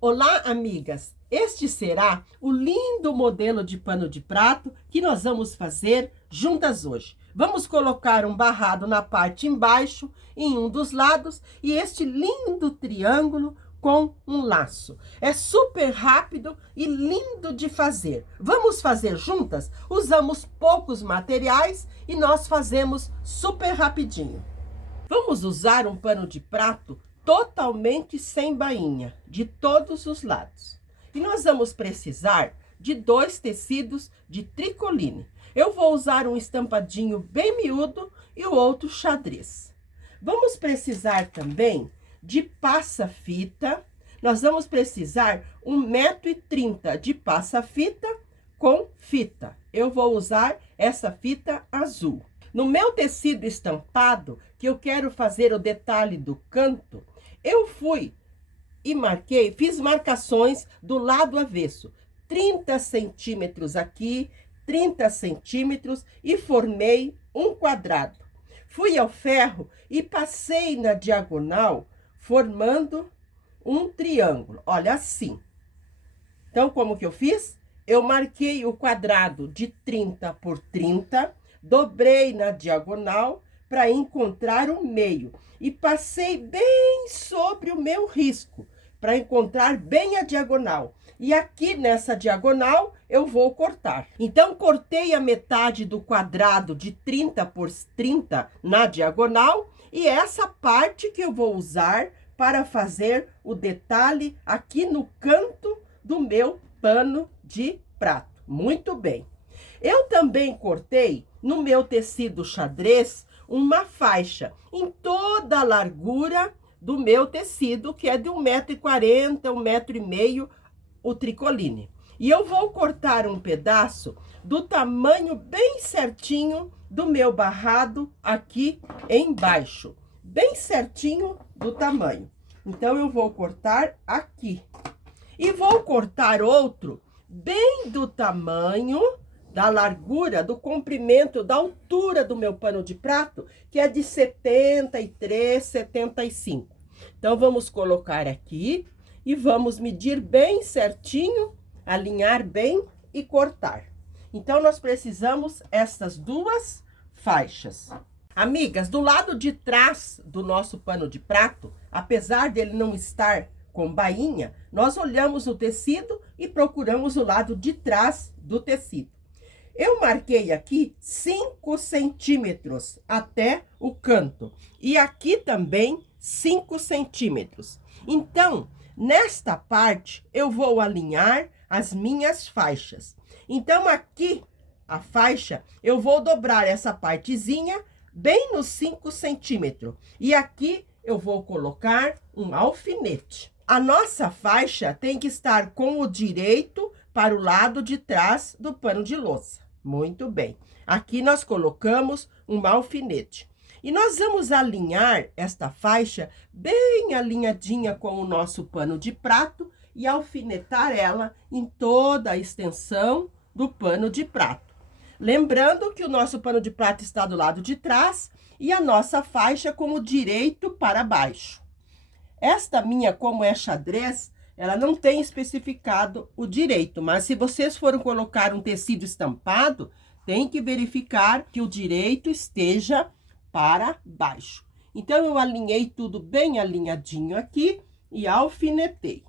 Olá, amigas! Este será o lindo modelo de pano de prato que nós vamos fazer juntas hoje. Vamos colocar um barrado na parte embaixo, em um dos lados, e este lindo triângulo com um laço. É super rápido e lindo de fazer. Vamos fazer juntas? Usamos poucos materiais e nós fazemos super rapidinho. Vamos usar um pano de prato totalmente sem bainha, de todos os lados. E nós vamos precisar de 2 tecidos de tricoline. Eu vou usar um estampadinho bem miúdo e o outro xadrez. Vamos precisar também de passa-fita. Nós vamos precisar 1,30 m de passa-fita com fita. Eu vou usar essa fita azul. No meu tecido estampado, que eu quero fazer o detalhe do canto, eu fui e marquei, fiz marcações do lado avesso, 30 centímetros aqui, 30 centímetros e formei um quadrado. Fui ao ferro e passei na diagonal, formando um triângulo, olha assim. Então, como que eu fiz? Eu marquei o quadrado de 30 por 30, dobrei na diagonal para encontrar o meio e passei bem sobre o meu risco para encontrar bem a diagonal. E aqui nessa diagonal eu vou cortar. Então, cortei a metade do quadrado de 30 por 30 na diagonal e essa parte que eu vou usar para fazer o detalhe aqui no canto do meu pano de prato. Muito bem. Eu também cortei no meu tecido xadrez uma faixa em toda a largura do meu tecido, que é de 1,40 m, 1,5 m, o tricoline. E eu vou cortar um pedaço do tamanho bem certinho do meu barrado aqui embaixo. Bem certinho do tamanho. Então, eu vou cortar aqui. E vou cortar outro bem do tamanho da largura, do comprimento, da altura do meu pano de prato, que é de 73, 75. Então, vamos colocar aqui e vamos medir bem certinho, alinhar bem e cortar. Então, nós precisamos essas 2 faixas. Amigas, do lado de trás do nosso pano de prato, apesar dele não estar com bainha, nós olhamos o tecido e procuramos o lado de trás do tecido. Eu marquei aqui 5 centímetros até o canto e aqui também 5 centímetros. Então, nesta parte, eu vou alinhar as minhas faixas. Então, aqui, a faixa, eu vou dobrar essa partezinha bem nos 5 centímetros. E aqui, eu vou colocar um alfinete. A nossa faixa tem que estar com o direito para o lado de trás do pano de louça. Muito bem. Aqui nós colocamos um alfinete. E nós vamos alinhar esta faixa bem alinhadinha com o nosso pano de prato e alfinetar ela em toda a extensão do pano de prato. Lembrando que o nosso pano de prato está do lado de trás e a nossa faixa com o direito para baixo. Esta minha, como é xadrez, ela não tem especificado o direito, mas se vocês forem colocar um tecido estampado, tem que verificar que o direito esteja para baixo. Então, eu alinhei tudo bem alinhadinho aqui e alfinetei.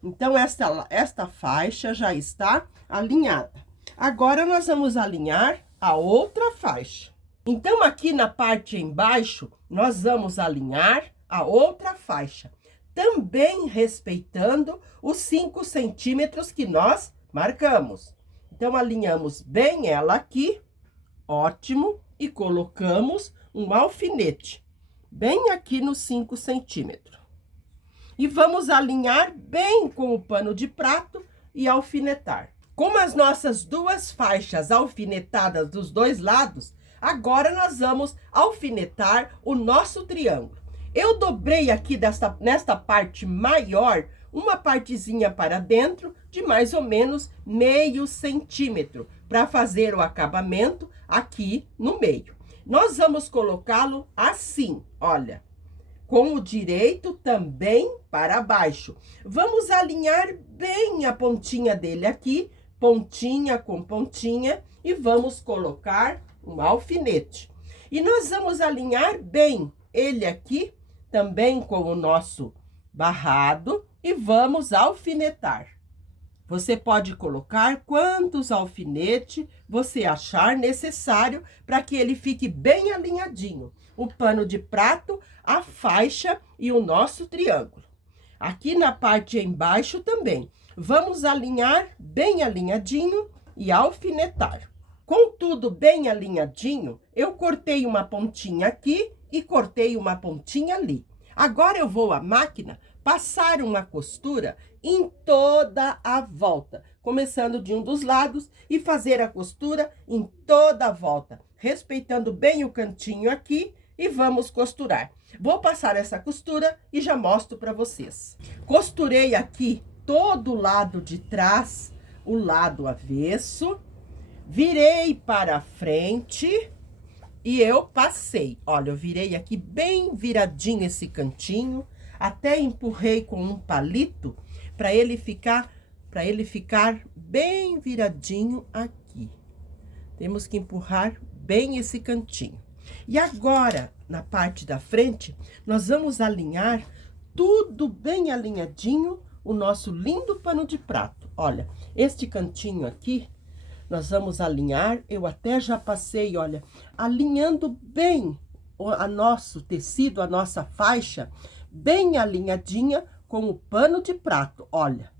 Então, esta faixa já está alinhada. Agora, nós vamos alinhar a outra faixa. Então, aqui na parte embaixo, nós vamos alinhar a outra faixa, também respeitando os 5 centímetros que nós marcamos. Então, alinhamos bem ela aqui, ótimo, e colocamos um alfinete, bem aqui nos 5 centímetros. E vamos alinhar bem com o pano de prato e alfinetar. Com as nossas 2 faixas alfinetadas dos 2 lados, agora nós vamos alfinetar o nosso triângulo. Eu dobrei aqui nesta parte maior, uma partezinha para dentro de mais ou menos meio centímetro, para fazer o acabamento aqui no meio. Nós vamos colocá-lo assim, olha, com o direito também para baixo. Vamos alinhar bem a pontinha dele aqui, pontinha com pontinha, e vamos colocar um alfinete. E nós vamos alinhar bem ele aqui, também com o nosso barrado, e vamos alfinetar. Você pode colocar quantos alfinetes você achar necessário para que ele fique bem alinhadinho. O pano de prato, a faixa e o nosso triângulo. Aqui na parte embaixo também. Vamos alinhar bem alinhadinho e alfinetar. Com tudo bem alinhadinho, eu cortei uma pontinha aqui e cortei uma pontinha ali. Agora eu vou à máquina passar uma costura em toda a volta, começando de um dos lados e fazer a costura em toda a volta, respeitando bem o cantinho aqui, e vamos costurar. Vou passar essa costura e já mostro para vocês. Costurei aqui todo o lado de trás, o lado avesso, virei para frente e eu passei. Olha, eu virei aqui bem viradinho esse cantinho, até empurrei com um palito para ele ficar bem viradinho aqui. Temos que empurrar bem esse cantinho. E agora, na parte da frente, nós vamos alinhar tudo bem alinhadinho, o nosso lindo pano de prato. Olha, este cantinho aqui, nós vamos alinhar, eu até já passei, olha, alinhando bem o nosso tecido, a nossa faixa, bem alinhadinha com o pano de prato. Olha,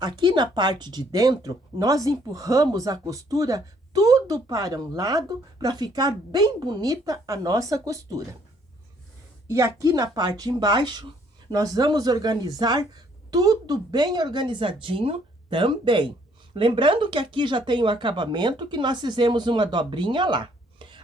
aqui na parte de dentro, nós empurramos a costura tudo para um lado, para ficar bem bonita a nossa costura. E aqui na parte embaixo, nós vamos organizar tudo bem organizadinho também. Lembrando que aqui já tem o acabamento, que nós fizemos uma dobrinha lá.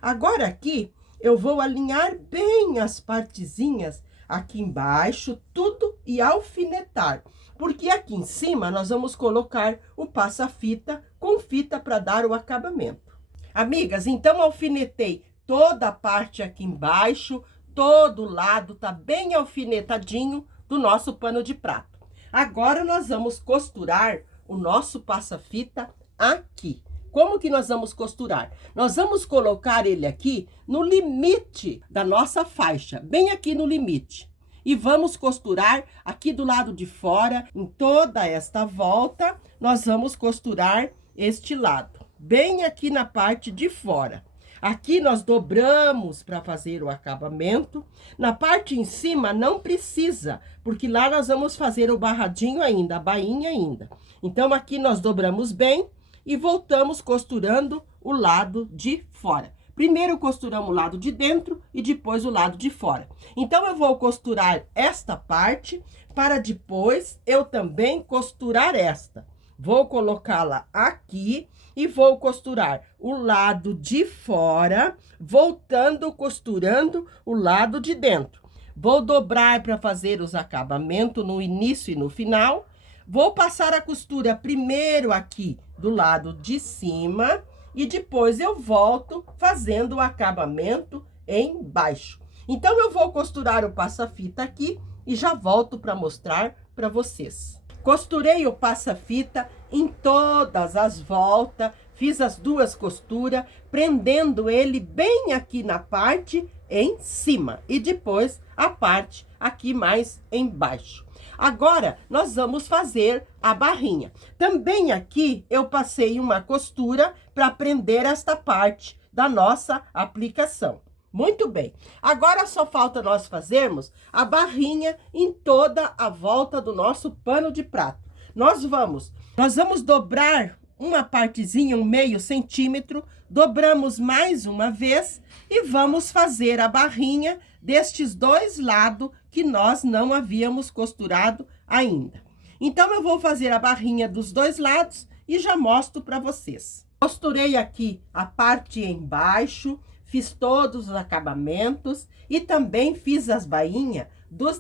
Agora aqui, eu vou alinhar bem as partezinhas aqui embaixo, tudo, e alfinetar. Porque aqui em cima nós vamos colocar o passa-fita com fita para dar o acabamento. Amigas, então alfinetei toda a parte aqui embaixo, todo o lado tá bem alfinetadinho do nosso pano de prato. Agora nós vamos costurar o nosso passa-fita aqui. Como que nós vamos costurar? Nós vamos colocar ele aqui no limite da nossa faixa, bem aqui no limite. E vamos costurar aqui do lado de fora, em toda esta volta, nós vamos costurar este lado, bem aqui na parte de fora. Aqui nós dobramos para fazer o acabamento. Na parte em cima não precisa, porque lá nós vamos fazer o barradinho ainda, a bainha ainda. Então aqui nós dobramos bem e voltamos costurando o lado de fora. Primeiro costuramos o lado de dentro e depois o lado de fora. Então eu vou costurar esta parte para depois eu também costurar esta. Vou colocá-la aqui e vou costurar o lado de fora, voltando costurando o lado de dentro. Vou dobrar para fazer os acabamentos no início e no final. Vou passar a costura primeiro aqui do lado de cima e depois eu volto fazendo o acabamento embaixo. Então, eu vou costurar o passa-fita aqui e já volto para mostrar para vocês. Costurei o passa-fita em todas as voltas, fiz as duas costuras, prendendo ele bem aqui na parte em cima e depois a parte aqui mais embaixo. Agora, nós vamos fazer a barrinha. Também aqui eu passei uma costura para prender esta parte da nossa aplicação. Muito bem. Agora só falta nós fazermos a barrinha em toda a volta do nosso pano de prato. Nós vamos dobrar uma partezinha, um meio centímetro, dobramos mais uma vez e vamos fazer a barrinha destes dois lados que nós não havíamos costurado ainda. Então, eu vou fazer a barrinha dos dois lados e já mostro para vocês. Costurei aqui a parte embaixo, fiz todos os acabamentos e também fiz as bainhas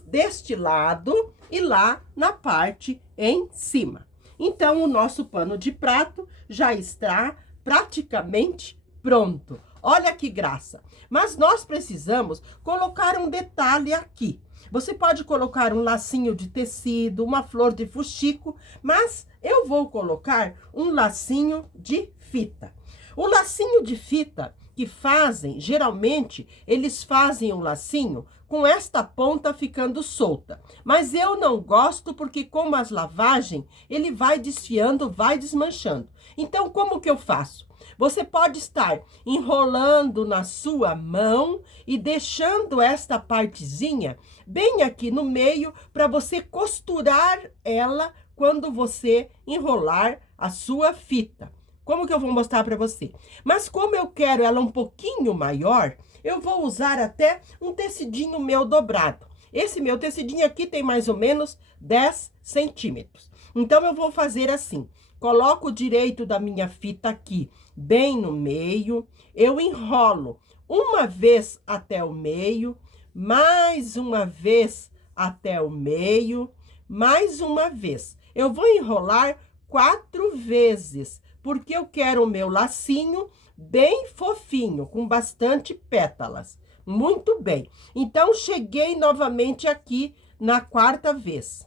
deste lado e lá na parte em cima. Então, o nosso pano de prato já está praticamente pronto. Olha que graça. Mas nós precisamos colocar um detalhe aqui. Você pode colocar um lacinho de tecido, uma flor de fuxico, mas eu vou colocar um lacinho de fita. O lacinho de fita que fazem, geralmente, eles fazem o lacinho com esta ponta ficando solta. Mas eu não gosto porque com as lavagens, ele vai desfiando, vai desmanchando. Então, como que eu faço? Você pode estar enrolando na sua mão e deixando esta partezinha bem aqui no meio para você costurar ela quando você enrolar a sua fita. Como que eu vou mostrar para você? Mas como eu quero ela um pouquinho maior, eu vou usar até um tecidinho meu dobrado. Esse meu tecidinho aqui tem mais ou menos 10 centímetros. Então, eu vou fazer assim. Coloco o direito da minha fita aqui, bem no meio. Eu enrolo uma vez até o meio, mais uma vez até o meio, mais uma vez. Eu vou enrolar 4 vezes, porque eu quero o meu lacinho bem fofinho, com bastante pétalas. Muito bem. Então, cheguei novamente aqui na 4ª vez.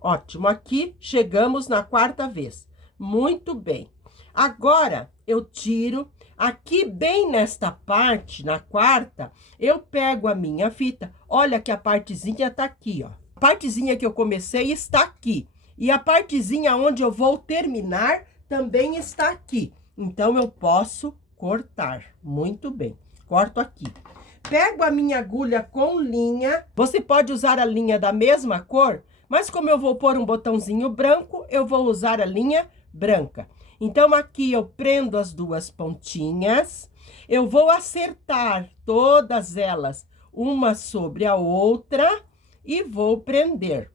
Ótimo, aqui chegamos na 4ª vez. Muito bem. Agora, eu tiro, aqui bem nesta parte, na 4ª, eu pego a minha fita. Olha que a partezinha tá aqui, ó. A partezinha que eu comecei está aqui. E a partezinha onde eu vou terminar também está aqui. Então, eu posso cortar. Muito bem. Corto aqui. Pego a minha agulha com linha. Você pode usar a linha da mesma cor, mas como eu vou pôr um botãozinho branco, eu vou usar a linha branca. Então, aqui eu prendo as 2 pontinhas. Eu vou acertar todas elas, uma sobre a outra, e vou prender.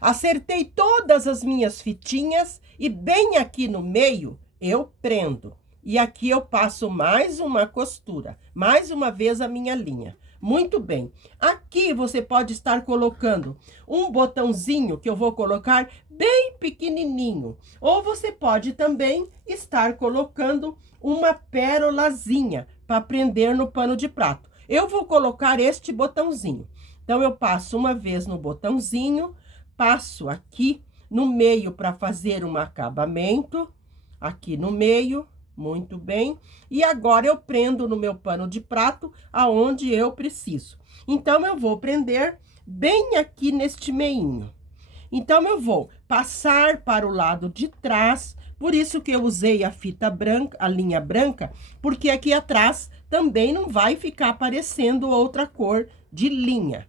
Acertei todas as minhas fitinhas e bem aqui no meio eu prendo. E aqui eu passo mais uma costura, mais uma vez a minha linha. Muito bem. Aqui você pode estar colocando um botãozinho que eu vou colocar bem pequenininho. Ou você pode também estar colocando uma pérolazinha para prender no pano de prato. Eu vou colocar este botãozinho. Então, eu passo uma vez no botãozinho, passo aqui no meio para fazer um acabamento, aqui no meio, muito bem. E agora eu prendo no meu pano de prato aonde eu preciso. Então, eu vou prender bem aqui neste meinho. Então, eu vou passar para o lado de trás, por isso que eu usei a fita branca, a linha branca, porque aqui atrás também não vai ficar aparecendo outra cor de linha.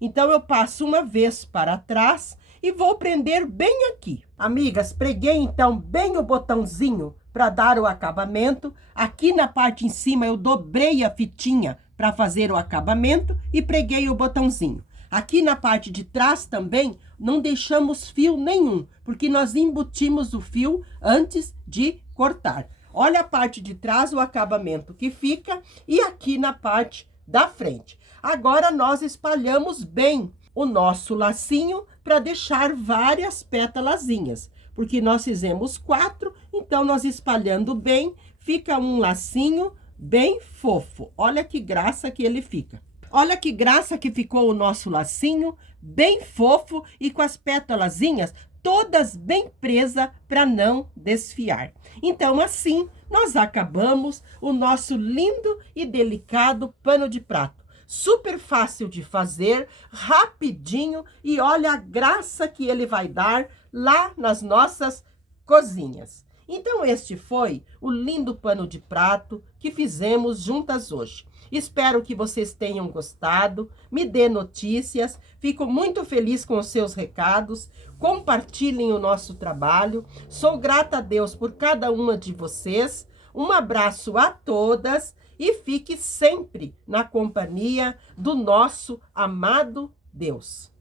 Então, eu passo uma vez para trás e vou prender bem aqui. Amigas, preguei então bem o botãozinho para dar o acabamento. Aqui na parte em cima eu dobrei a fitinha para fazer o acabamento e preguei o botãozinho. Aqui na parte de trás também não deixamos fio nenhum, porque nós embutimos o fio antes de cortar. Olha a parte de trás, o acabamento que fica, e aqui na parte da frente. Agora, nós espalhamos bem o nosso lacinho para deixar várias pétalazinhas, porque nós fizemos 4, então nós espalhando bem, fica um lacinho bem fofo. Olha que graça que ele fica. Olha que graça que ficou o nosso lacinho, bem fofo e com as pétalazinhas todas bem presas para não desfiar. Então, assim, nós acabamos o nosso lindo e delicado pano de prato. Super fácil de fazer, rapidinho, e olha a graça que ele vai dar lá nas nossas cozinhas. Então, este foi o lindo pano de prato que fizemos juntas hoje. Espero que vocês tenham gostado, me dê notícias, fico muito feliz com os seus recados, compartilhem o nosso trabalho. Sou grata a Deus por cada uma de vocês. Um abraço a todas e fique sempre na companhia do nosso amado Deus.